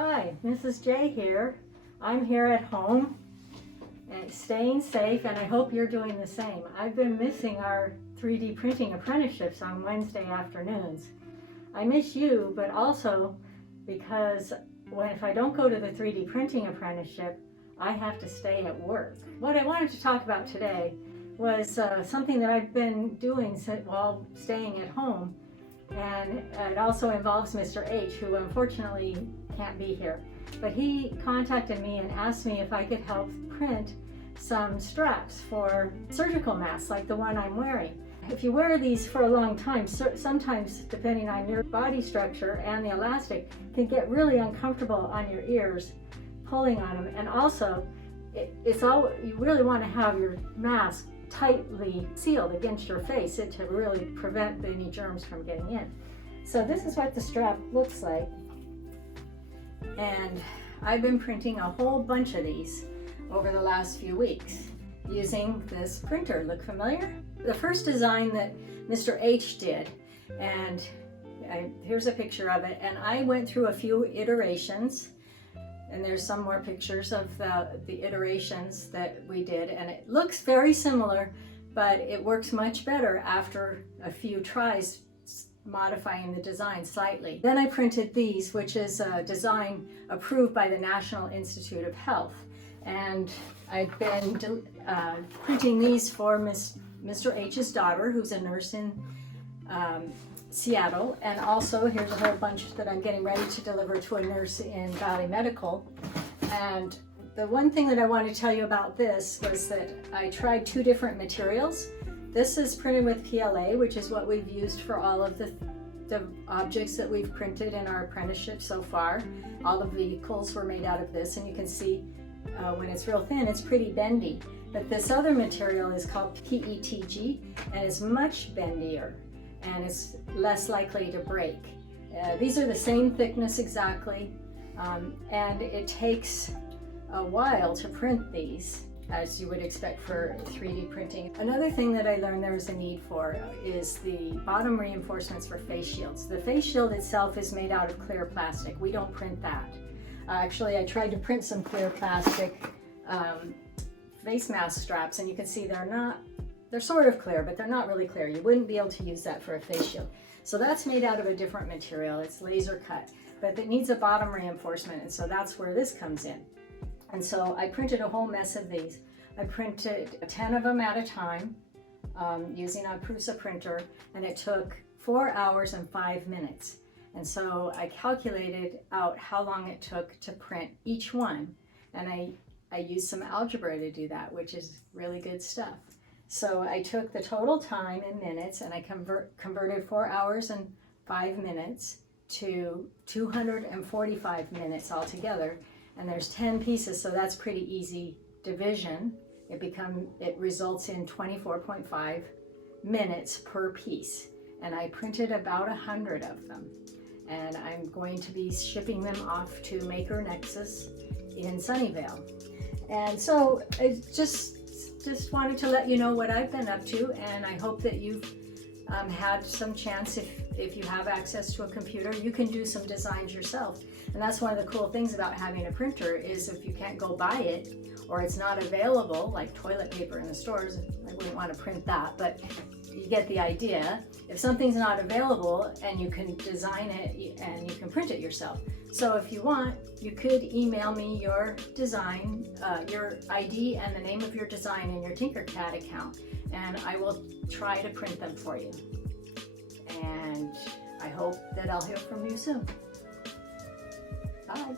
Hi, Mrs. J here. I'm here at home and staying safe, and I hope you're doing the same. I've been missing our 3D printing apprenticeships on Wednesday afternoons. I miss you, but also because if I don't go to the 3D printing apprenticeship, I have to stay at work. What I wanted to talk about today was something that I've been doing while staying at home, and it also involves Mr. H, who unfortunately can't be here. But he contacted me and asked me if I could help print some straps for surgical masks like the one I'm wearing. If you wear these for a long time, sometimes depending on your body structure and the elastic, can get really uncomfortable on your ears pulling on them. And also, you really want to have your mask tightly sealed against your face to really prevent any germs from getting in. So this is what the strap looks like. And I've been printing a whole bunch of these over the last few weeks using this printer. Look familiar? The first design that Mr. H did, and here's a picture of it, and I went through a few iterations, and there's some more pictures of the iterations that we did, and it looks very similar, but it works much better after a few tries modifying the design slightly. Then I printed these, which is a design approved by the National Institute of Health, and I've been printing these for Mr. H's daughter, who's a nurse in Seattle, and also here's a whole bunch that I'm getting ready to deliver to a nurse in Valley Medical. And the one thing that I wanted to tell you about this was that I tried two different materials. This is printed with PLA, which is what we've used for all of the objects that we've printed in our apprenticeship so far. All the vehicles were made out of this, and you can see when it's real thin, it's pretty bendy. But this other material is called PETG, and it's much bendier, and it's less likely to break. These are the same thickness exactly, and it takes a while to print these, as you would expect for 3D printing. Another thing that I learned there is a need for is the bottom reinforcements for face shields. The face shield itself is made out of clear plastic. We don't print that. Actually, I tried to print some clear plastic face mask straps, and you can see they're sort of clear, but they're not really clear. You wouldn't be able to use that for a face shield. So that's made out of a different material. It's laser cut, but it needs a bottom reinforcement, and so that's where this comes in. And so I printed a whole mess of these. I printed 10 of them at a time using a Prusa printer, and it took 4 hours and 5 minutes. And so I calculated out how long it took to print each one, and I used some algebra to do that, which is really good stuff. So I took the total time in minutes, and I converted 4 hours and 5 minutes to 245 minutes altogether. And there's 10 pieces, so that's pretty easy division. It results in 24.5 minutes per piece. And I printed about 100 of them. And I'm going to be shipping them off to Maker Nexus in Sunnyvale. And so I just wanted to let you know what I've been up to, and I hope that you've had some chance, if you have access to a computer, you can do some designs yourself. And that's one of the cool things about having a printer, is if you can't go buy it or it's not available, like toilet paper in the stores, I wouldn't want to print that, but you get the idea. If something's not available and you can design it and you can print it yourself. So if you want, you could email me your design, your ID and the name of your design in your Tinkercad account, and I will try to print them for you. And I hope that I'll hear from you soon. Bye.